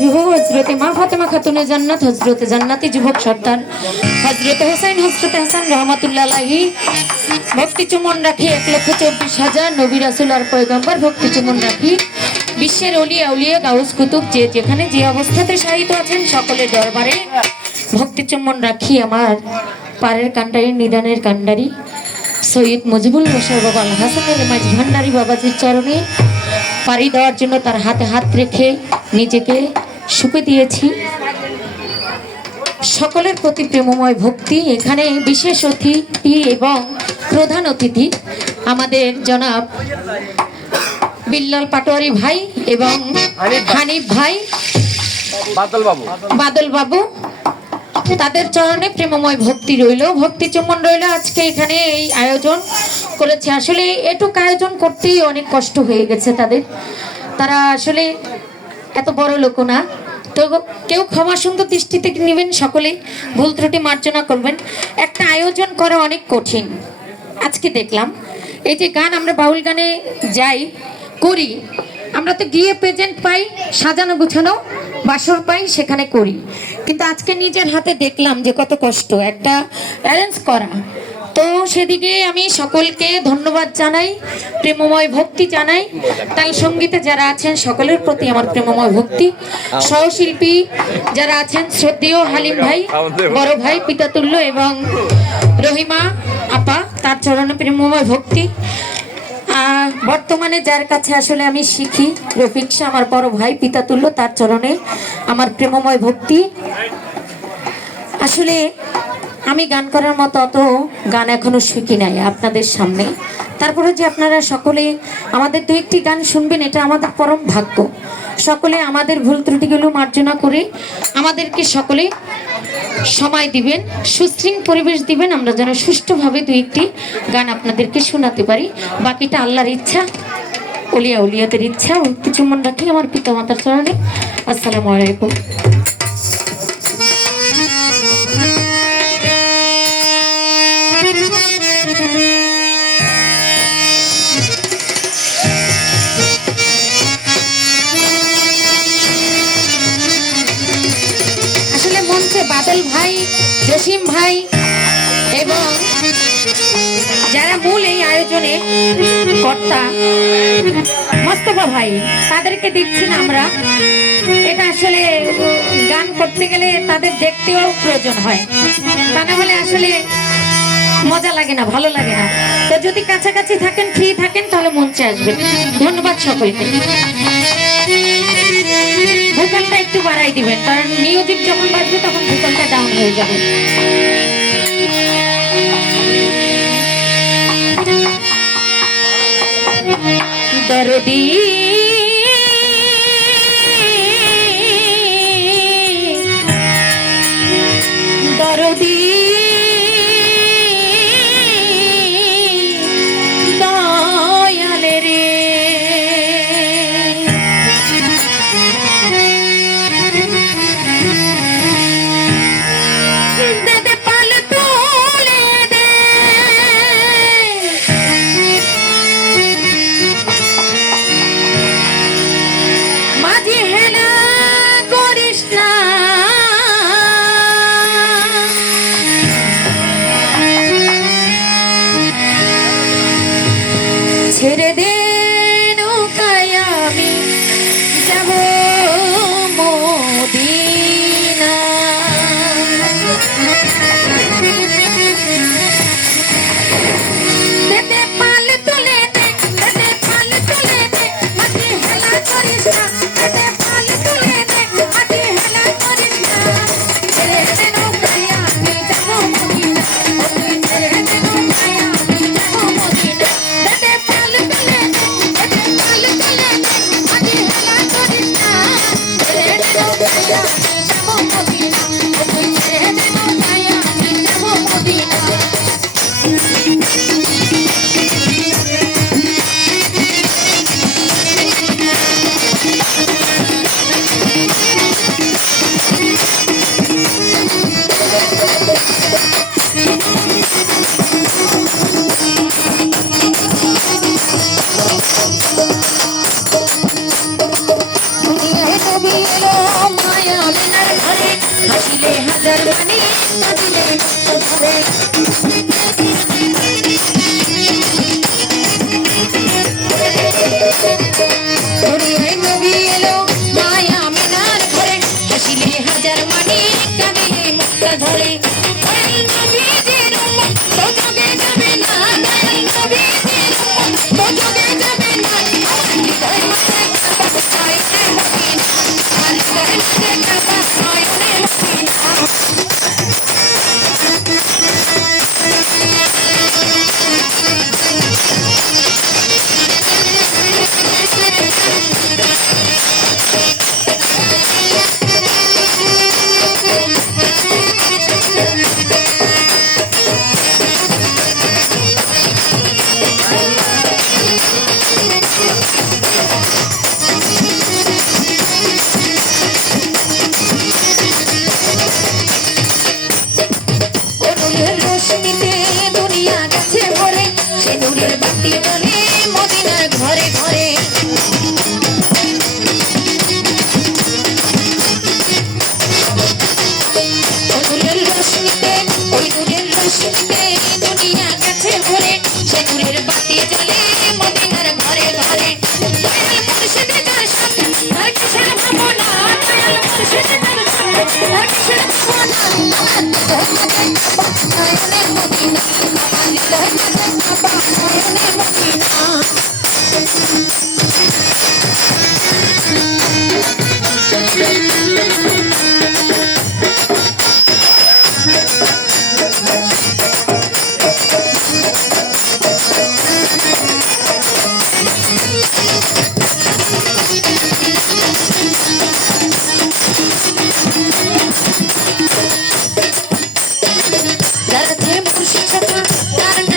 যুবক হজরতে মা ফাতেমা খাতুনে জান্নাত, হজরতে জান্নাতি যুবক সর্দার হজরতে হোসেন, হজরতে হাসান রহমাতুল্লাহ আলাইহি ভক্তি চুমন রাখি 1,24,000 নবী রাসূল আর পয়গম্বর ভক্তি চুমন রাখি বিশ্বের অলিয়া উলিয়া গাউস কুতুব যে যেখানে যে অবস্থাতে শায়িত আছেন সকলের দরবারে ভক্তি চুম্বন রাখি আমার পারের কান্ডারি নিদানের কান্ডারি সৈয়দ মুজিবুল বশর বাবা আল হাসানের মাঝ ভান্ডারী বাবাজির চরণে পাড়ি দেওয়ার জন্য তার হাতে হাত রেখে নিজেকে সুপে দিয়েছি। সকলের প্রতি প্রেমময় ভক্তি। এখানে বিশেষ অতিথি এবং প্রধান অতিথি আমাদের জনাব বিল্লাল পাটোয়ারি ভাই এবং হানিফ ভাই, বাদল বাবু, তাদের চরণে প্রেমময় ভক্তি রইল, ভক্তি চুম্বন রইল। আজকে এখানে এই আয়োজন করেছে, আসলে এটুক আয়োজন করতেই অনেক কষ্ট হয়ে গেছে তাদের। তারা আসলে এত বড় লোক না, তো কেউ ক্ষমা সুন্দর দৃষ্টিতে নেবেন, সকলে ভুল ত্রুটি মার্জনা করবেন। একটা আয়োজন করা অনেক কঠিন। আজকে দেখলাম এই যে গান আমরা বাউল গানে যাই করি, আমরা তো গিয়ে প্রেজেন্ট পাই, সাজানো গুছানো বাসর পাই, সেখানে করি, কিন্তু আজকে নিজের হাতে দেখলাম যে কত কষ্ট একটা অ্যারেঞ্জ করা। তো সেদিকে আমি সকলকে ধন্যবাদ জানাই, প্রেমময় ভক্তি জানাই। তাল সঙ্গীতে যারা আছেন সকলের প্রতি আমার প্রেমময় ভক্তি। সহশিল্পী যারা আছেন শ্রদ্ধেয় হালিম ভাই, বড় ভাই পিতাতুল্য এবং রহিমা আপা, তার চরণে প্রেমময় ভক্তি। বর্তমানে যার কাছে আসলে আমি শিখি, রফিক শাহ আমার বড় ভাই পিতাতুল্য, তার চরণে আমার প্রেমময় ভক্তি। আসলে আমি গান করার মতো অত গান এখনো শিখি নাই আপনাদের সামনে, তারপরে যে আপনারা সকলে আমাদের দু একটি গান শুনবেন, এটা আমাদের পরম ভাগ্য। সকলে আমাদের ভুল ত্রুটিগুলো মার্জনা করে আমাদেরকে সকলে সময় দিবেন, সুশৃঙ্খল পরিবেশ দিবেন, আমরা যেন সুষ্ঠুভাবে দু একটি গান আপনাদেরকে শোনাতে পারি। বাকিটা আল্লাহর ইচ্ছা, অলিয়া উলিয়াদের ইচ্ছা। ভক্তি চুম্বন রাখি আমার পিতা মাতার চরণে। আসসালামু আলাইকুম। বাদল ভাই, জসিম ভাই এবং যারা মূল এই আয়োজনে কর্তা মোস্তফা ভাই, তাদেরকে দিচ্ছি না আমরা। এটা আসলে গান করতে গেলে তাদের দেখতেও প্রয়োজন হয়, তা না হলে আসলে মজা লাগে না, ভালো লাগে না। তো যদি কাছাকাছি থাকেন, ফ্রি থাকেন, তাহলে মঞ্চে আসবেন। ধন্যবাদ সকলকে। ভোকালটা একটু বাড়াই দিবেন, কারণ মিউজিক যখন বাজবে তখন ভোকালটা ডাউন হয়ে যাবে। দরদি দরদি Dar